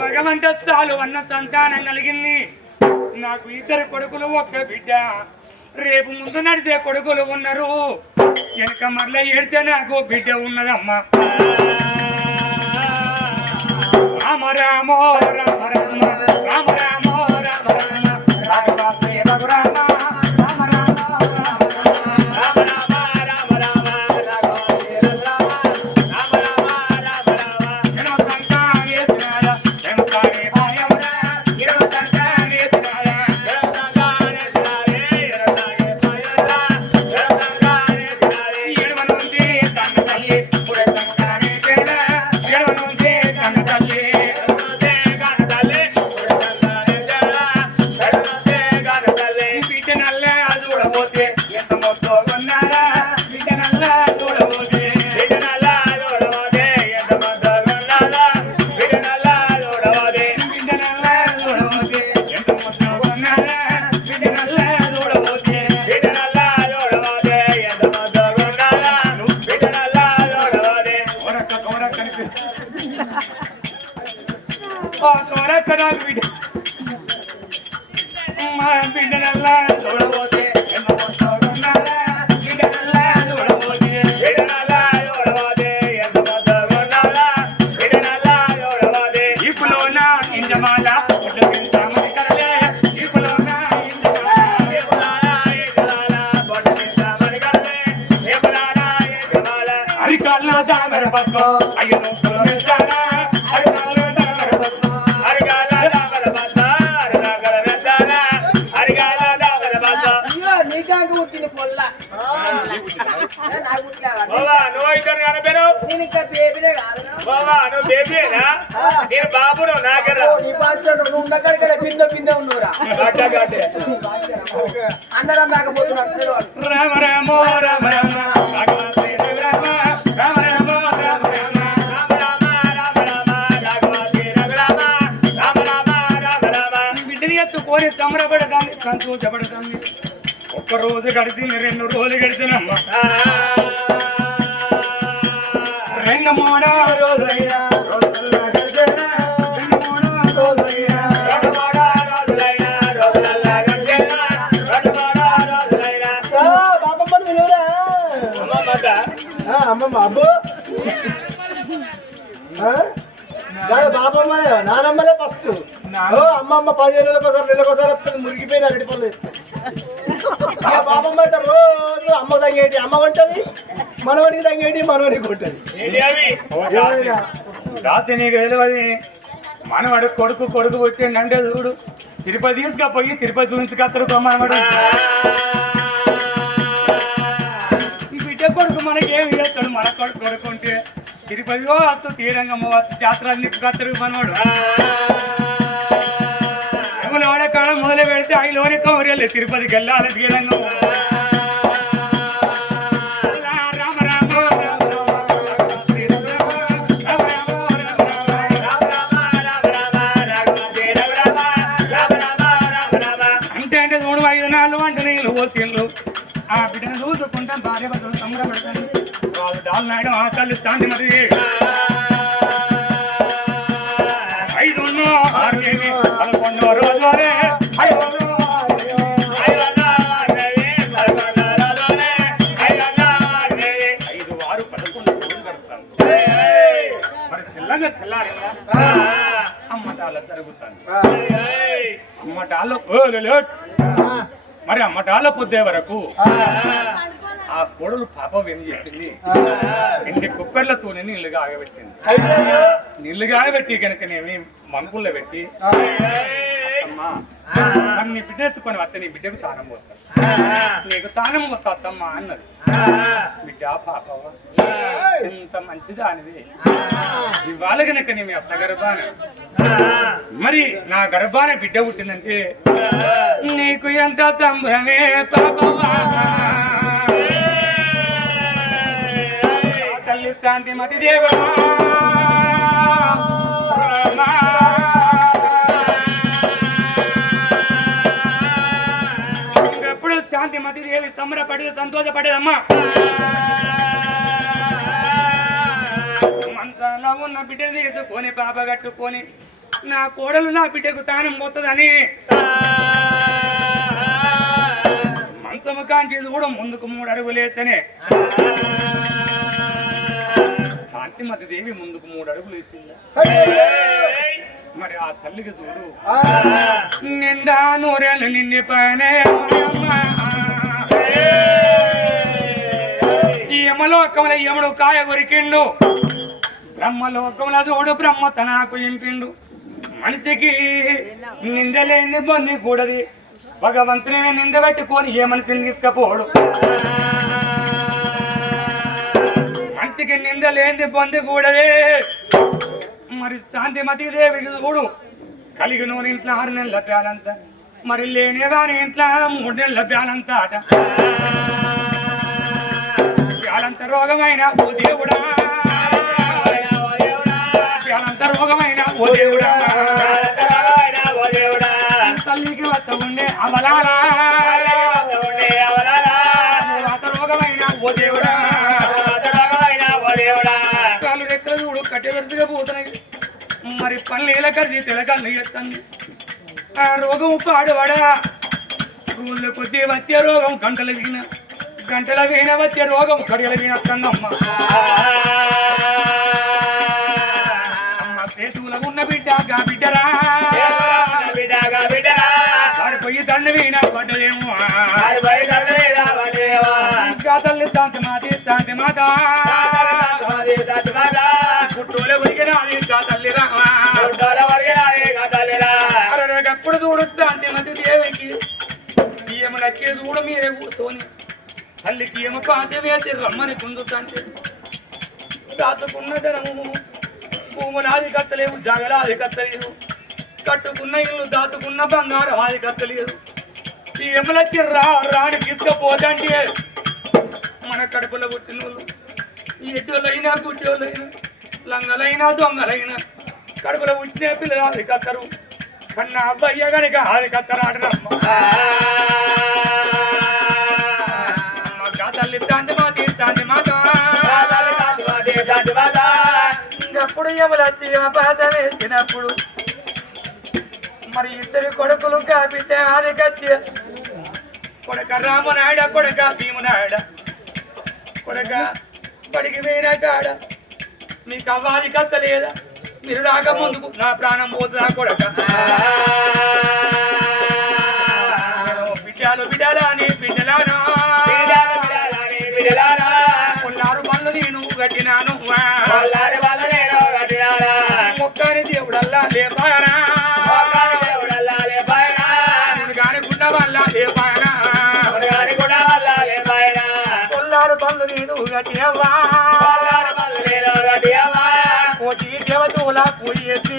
భగవంత చాలు అన్న సంతానం కలిగింది నాకు. ఇద్దరు కొడుకులు ఒక్క బిడ్డ. రేపు ముందు నడిచే కొడుకులు ఉన్నారు, వెనక మరల ఏడ్చే నాకు బిడ్డ ఉన్నదమ్మా. రామ రామ రామ రామ రామ రామ రామ రామ రామ బాబు అందరం రామ రామ రామ కోరి తమరపడదాన్ని సంతోషపడదాన్ని. ఒక్క రోజు గడిచింది, 2 రోజులు గడిచినమ్మా. 2 3 రోజులైనా అమ్మమ్మ అబ్బు బాబమ్మ నానమ్మలే ఫస్ట్. అమ్మమ్మ 15 రోజులకోసారి నెలకోసారి వస్తుంది, మురిగిపోయిన అరటి పనులు బాబమ్మ అయితే రోజు అమ్మ తంగేటి అమ్మ కొంటది, మనవడికి తంగేటి మనవడికి కొంటది. రాత్రి నీకు తెలియదు, మనవాడు కొడుకు వచ్చిండంటే చూడు తిరుపతి తీసుకపోయి తిరుపతి చూపించుకొస్తారు మనవాడు. కొడుకు మనకేమి చేస్తాడు, మన కొడుకు ఉంటే తిరుపతిలో వస్తు తీరంగమ్మ వస్తు జాతర కత్తరు మనవాడు. ఎవరి కాడ మొదలు పెడితే అయిలోని కౌరియలే తిరుపతికి వెళ్ళాలి తీరంగమ్మ. రామ రామ అంటే చూడు 5 నాళ్ళు వంట నీళ్ళు పోతిళ్ళు. ఆ బిడ్డను చూసుకుంటాం, భార్య భర్తలు సంబరపడతాను. వాళ్ళు డాల్ నాయడం ఆకలి తాంది మరి 5 6 11 రోజులే 5 6 11 రోజులు గడుపుతాను. మరి తెల్లంగా తెల్లారిందా అమ్మటాల జరుగుతాను. అమ్మటాల్లో మరి అమ్మటాల పొద్దే వరకు ఆ కోడలు పాపం ఏం చేసింది, 2 కుక్కర్లతో నీళ్లుగా ఆగబెట్టింది. నీళ్లుగా ఆగబెట్టి కనుకనేమి మంపుల్లో పెట్టి, అమ్మా నీ బిడ్డ ఎత్తుకొని వస్తే నీ బిడ్డకు తానం పోతాను, నీకు తానం పోతామ్మా అన్నది. బిడ్డ పాపవా ఎంత మంచిదా అనేది ఇవాళ కనుక నీ అత్త గర్భాన మరి నా గర్భాన బిడ్డ పుట్టిందంటే నీకు ఎంత సంభ్రమే పాపవా. తల్లి శాంతి మతి దేవా ఎప్పుడు శాంతి మతి దేవి సంబరపడి సంతోషపడేదమ్మా. మంచాల ఉన్న బిడ్డను తీసుకొని పాప కట్టుకొని నా కోడలు నా బిడ్డకు తానం పోతుందని మంచము కాంచి కూడా ముందుకు 3 అడుగులు వేస్తేనే శాంతిమతి దేవి ముందుకు 3 అడుగులు వేసిందా మరి ఆ తల్లికి చూడు నిండా నూరేళ్ళు నిండి పైనే ఈ యమలోకముల యముడు కాయ కొరికిండు బ్రహ్మలోకముల చూడు బ్రహ్మ తనకు ఇంపిండు మనిషికి నిందలేని పొంది కూడది భగవంతుని నింద పెట్టుకొని ఏ మనిషిని తీసుకపోడు మనిషికి నిందలేని పొంది కూడదే మరి శాంతిమతి దేవికి చూడు కలిగి నూనె ఇంట్లో 6 నెలల ప్యాలంతా మరి లేని దాని ఇంట్లో 3 నెలల ప్యాలంతా అట ప్యాలంత రోగమైన ఓ దేవుడా ప్యాలంత రోగమైన ఓ దేవుడా తల్లికి వద్ద ఉండే అవలాలా రోగమైన ఓ దేవుడా కాలు రెక్కలు చూడు కట్టెవెరదుగా పోతున్నాయి మరి పల్లెల కర్రీ తెలకల్ని ఎత్తంది ఆ రోగం పాడువాడా రోజుల కొద్దీ వచ్చే రోగం గంటల వీణ వచ్చే రోగం కడియల వీణమ్మా చేతుల ఉన్న బిడ్డ గా బిడ్డరా పోయి దండ వీణ పడ్డదేమో తల్లి తాంతి మాత పుట్టోలే ఒరిగినాది తల్లి అప్పుడు చూడు శాంతిమతి దేవికి ఏమి నచ్చే చూడ మీరే కూర్చొని తల్లికి ఏమో పాత వేసి రమ్మని గుంజుతంటే దాచుకున్న ధనము భూములాది కట్టలేవు జగలాది కట్టలేదు కట్టుకున్న ఇల్లు దాచుకున్న బంగారం అది కట్టలేదు ఏమలచ్చి రాని తీసుకపోతంటే మన కడుపులో పుట్టిన వాళ్ళు ఎడ్డోళ్ళైనా గుడ్డోళ్ళైనా లంగలైనా దొంగలైనా కడుపులో పుట్టిన పిల్లలు అది కత్తరు కన్నా అబ్బయ్య కనుక అది కత్తరాడరమ్మ తల్లి తాంతి మాట ఎప్పుడు ఎవరొచ్చి బాధ వేసినప్పుడు మరి 2 కొడుకులు బిడ్డ అది కచ్చి కొడక రామనాయుడ కొడక భీమునాయుడ కొడక పడికి వేరే కాడ మీకు అవ్వాలి కత్తలేదా మీరు రాక ముందుకు నా ప్రాణం పోతుందా కొడక బిడ్డలా అని బిడ్డలానా కొల్లారు పనులు నేను కట్టినాను మొక్కని దేవుడల్లా లేపాయనా గాని గుడ్డ వల్ల లేపాయనా కొల్లారు పనులు నేను కట్టినవ్వా కోటి దేవతల పూజేసి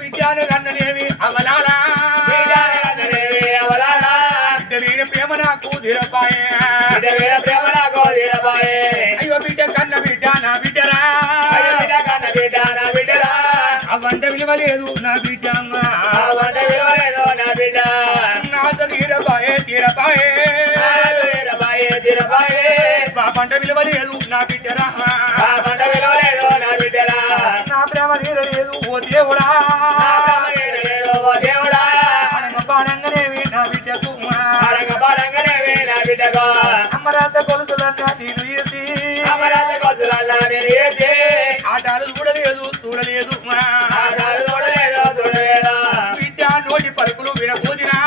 బిడ్డను కన్నదేవి అవలాలా ప్రేమ నాకు దిరపాయే అయ్యో బిడ్డ కన్న బిడ్డ నా బిడ్డరా అవంట విలువలేదు నా బిడ్డ నాతో తీరపాయే పంట విలువలేదు నా బిడ్డరా నా ప్రేమ తీరలేదు ఓ దేవుడా పాడంగానేవి నా బిడ్డకు అమ్మరాత కొలుసులన్నా నేను వేసి ఆటాలు చూడలేదు బిడ్డ నోటి పలుకులు వినపోదినా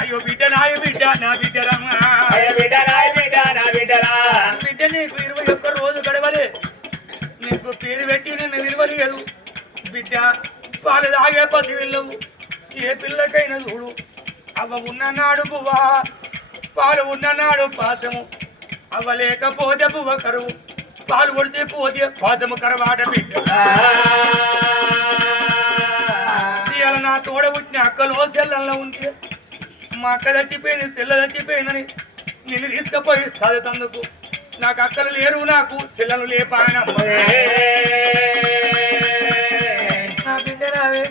అయ్యో బిడ్డ నాయ బిడ్డ నా బిడ్డరమ్మా బిడ్డ నీకు 21 రోజు గడవలే నీకు పేరు పెట్టి నిన్ను విలువలేదు బిడ్డ పాలు తాగే 10 వెళ్ళవు ఏ పిల్లకైనా చూడు అవ్వ ఉన్ననాడు పువ్వా పాలు ఉన్ననాడు పాసము అవ్వ లేకపోతే పువ్వ కరువు పాలు కొడితే పోతే పాసము కరవాడ బిడ్డ ఇవాళ నా తోడ పుట్టిన అక్కలో చెల్లెల్లో ఉంటే మా అక్క చచ్చిపోయింది చెల్ల చచ్చిపోయిందని నిన్ను తీసుకుపోయి చదువుతందుకు నాకు అక్కలు లేరు నాకు చెల్లెలు లేపాయనమ్మ నా బిడ్డ రావే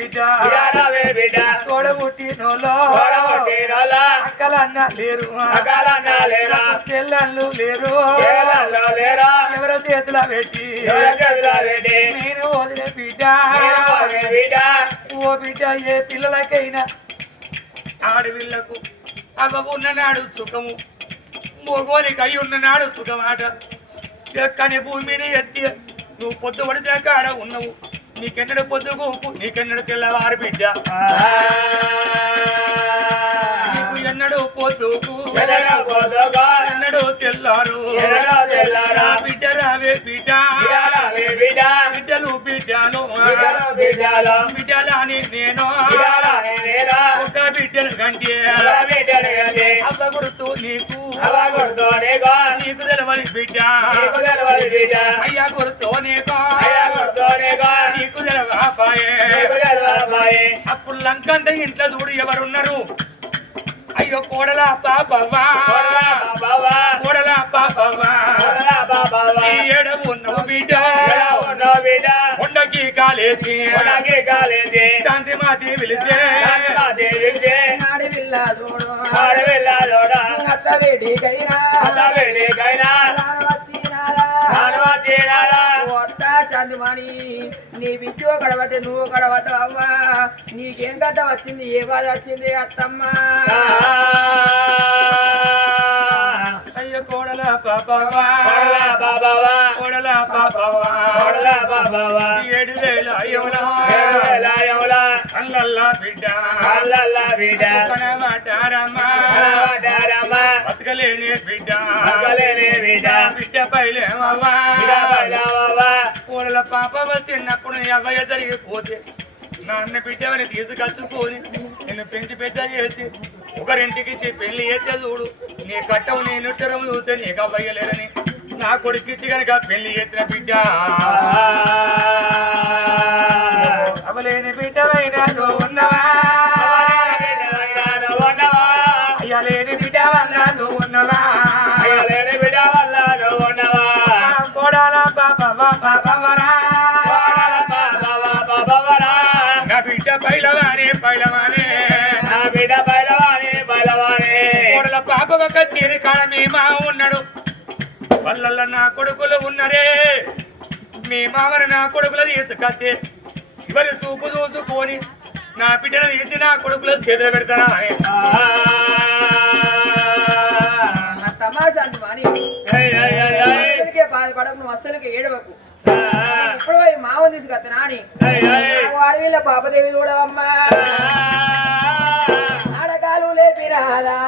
బిడ్డ బిడ్డ ఇయ్యాలవే బిడ్డ తోడబుట్టినోలో తోడబుట్టినోళ్ళ అక్కలన్న లేరు అకాలన్నా లేరా చెల్లెళ్ళు లేరు కేరళలో లేరా ఎవరో చేతుల పెట్టి ఎవరి చేతిలో పెట్టి నేను వదిలే బిడ్డ ఇయ్యాలవే బిడ్డ ఓ బిడ్డ ఏ పిల్లలకైనా ఆడవిళ్లకు అవ్వ ఉన్ననాడు సుఖము మోగోనికి అయి ఉన్ననాడు సుఖమాట ఎక్కని భూమిని ఎత్తి నువ్వు పొద్దు పడితే కాడ ఉన్నావు నీకెన్నడు పొద్దుగోపు నీకెన్నడు తెల్లవారు బిడ్డ నీకు ఎన్నడు పొద్దుకు ఎన్నడు తెల్లారు బిడ్డ రావే బిడ్డ బిడ్డలు బిడ్డలు బిడ్డలని నేను ఒక బిడ్డను కంటే అవ్వ గుర్తు నీకు నీకు తెలవని బిడ్డ అయ్యా గుర్తు నీకు నీకు తెలవాపాయే అప్పుడు లంకంట ఇంట్లో చూడు ఎవరున్నారు అయ్యో కోడలా పాపవ్వా కోడలా పాపవ్వా ఏడ ఉన్నావు బిడ్డ ఉండకి కాలేసి శాంతి మాతి పిలిచే నీ బిడ్డో గడబట్టే నువ్వు గడబట్ట అవ్వా నీకేం గడ్డ వచ్చింది ఏ బాధ వచ్చింది అత్తమ్మ అయ్యో కోడల పాపవ్వా కోడల పాపవ్వా 7,000 అయ్యోలా అల్లల్లా బిడ్డ మాటారమ్మా బతకలేని బిడ్డ బిడ్డ పైలేమవ్వా కోడల పాపవ్వ చిన్నప్పుడు అవ్వయ్య జరిగిపోతే నాన్న బిడ్డవని తీసుకొచ్చుకొని నిన్ను పెంచి పెద్ద చేసి ఒకరింటికి ఇచ్చి పెళ్లి చేస్తే చూడు నీ కట్టవు నీ నుట్టరం చూస్తే నీకు అవ్వయ్యలేదని నా కొడుకిచ్చి కనుక పెళ్లి చేసిన బిడ్డ అవలేని బిడ్డవైనా నువ్వు ఉన్నవా అయ్యా లేని బిడ్డ వల్ల నువ్వు ఉన్నవా కోడాల పాపవరా నా బిడ్డ పైలవానే కోడల పాపవ కచ్చేరి కాడ మీ మామ ఉన్నాడు వాళ్ళల్లో నా కొడుకులు ఉన్నరే మీ మామని నా కొడుకులు తీసుకొస్తే చివరి చూపు చూసుకొని నా బిడ్డను తీసి నా కొడుకులు చేతులు పెడతారా తమాషా అని బాధపడకు నువ్వు అస్సలకి ఏడవకు ఇప్పుడు మావ తీసుకొస్తా నాని అడవిలో పాపదేవి కూడా అమ్మా అడగాలు లేపిరాదా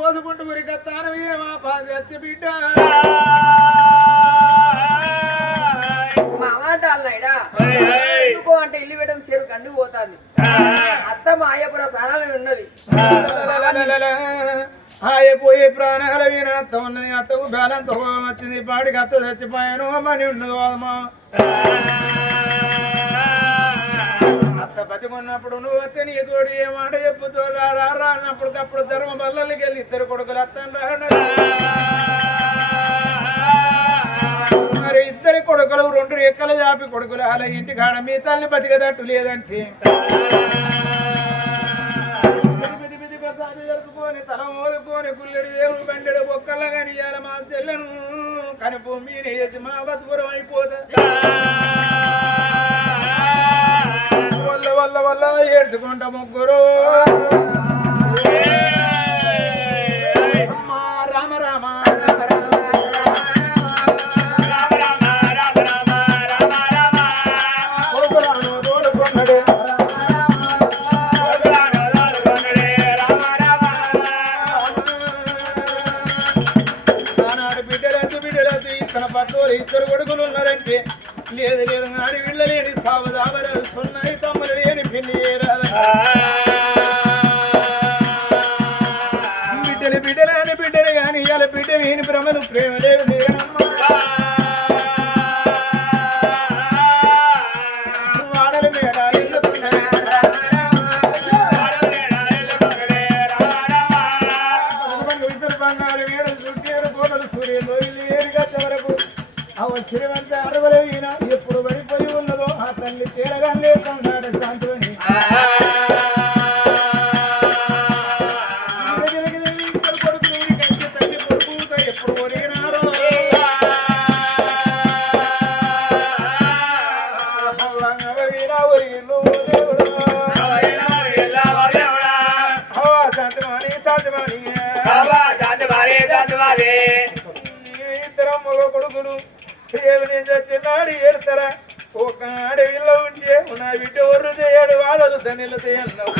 పోసుకుంటూ ఉరికత్తాను బిడ్డ మా మాట అన్నాయిడా ఎందుకో అంటే ఇల్లు పెట్టడం సేరు కండు పోతాంది అత్త మా అయ్యపుర ప్రాణాలు ఉన్నది ఆయిపోయే ప్రాణాల వీరత్త ఉన్నది అత్తకు బేలంతో వచ్చింది పాడికి అత్త చచ్చిపోయాను మని ఉన్నది అమ్మా అత్త బతికున్నప్పుడు నువ్వు వస్తే నీ తోడు ఏ మాట చెప్పుతో రా అన్నప్పటికప్పుడు ధర్మ బల్లలకి వెళ్ళి 2 కొడుకులు అత్తను మరి 2 కొడుకులు 2 రెక్కలు చాపి కొడుకులు అలా ఇంటి కాడ మీ తల్లి బతికదట్టు లేదంటే జరుపుకొని తల మోదుకొని గుల్లెడు వేలు బండెడు బొక్కల కానీ ఇవాళ మా చెల్లెను కనుపు మీనే చేసి మా బతుపురం అయిపోతుంది వల్ల ఏడ్చుకుంటా ముగ్గురు రామ రామ కొడుకురాను తోడుకున్నాడు శ్రీమంత అరవలైన ఎప్పుడు పడిపోయి ఉన్నదో ఆ తల్లి తేరగా లేకుండా శాంతిని ఎప్పుడు ఒరిగినారో ఇద్దరు మగ కొడుకులు ఏమని చచ్చినాడు ఏడుతారా ఒక అడవిలో ఉంటే నా బిడ్డ ఒర్రు చేయడు వాళ్ళు ధనిలు చేయన్నావు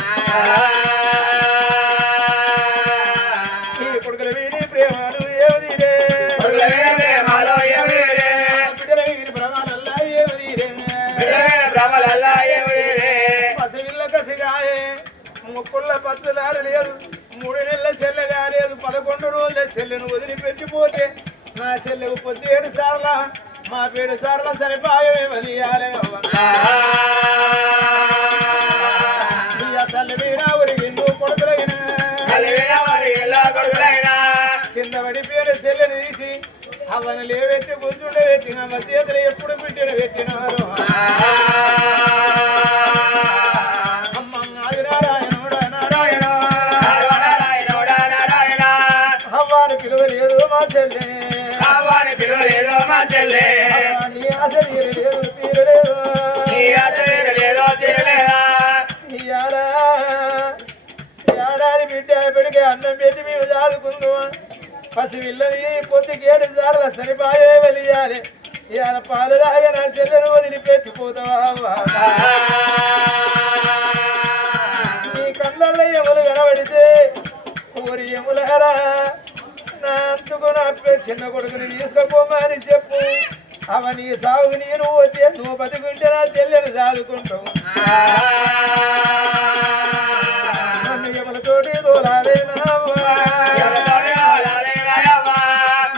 ఈ కొడుకుల వీడి ప్రేమాలు ఏమిరే బిడ్డల వీడి ప్రమాణల్లా ఏమిరే పసివిల్ల కసిగాయే ముక్కుళ్ళ పత్తులారు లేదు 3 నెలల చెల్లె కాలేదు 11 రోజుల చెల్లెను వదిలిపెట్టిపోతే నా చెల్లెకు 17 సార్ల మా 7 సార్ల సరిపాయమే వదియాలే తల్లి వీణ ఒరిగిండు కొడుకులైన కింద పడిపోయిన చెల్లెని తీసి అవన్నీ లేవెట్టి గుంజుండే పెట్టిన మా చేతులు ఎప్పుడు బిడ్డను పెట్టినారు పిలువలేదు మా చెల్లె నీ ఆశ తీరలేదు ఏడాది బిడ్డ పెడిగే అన్నం పెట్టి మేము చాలుకుందాం పసివిల్లది పొద్దుకి 7 సార్లు సరిపాయే వెలియాలి ఇవాళ పాలు దాగా నా చెల్లెను వదిలిపెట్టిపోతావా నీ కళ్ళల్లో ఎములు కనబడితే ఊరి ఎములరా నా అంతుకు నా చిన్న కొడుకుని తీసుకుపోమని చెప్పు అవని సాగు నేను వచ్చే నువ్వు బతుకుంటే నా చెల్లెలు సాదుకుంటావు నన్ను ఎములతోటి తోలాలేనా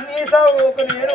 నీ సాగుకు నేను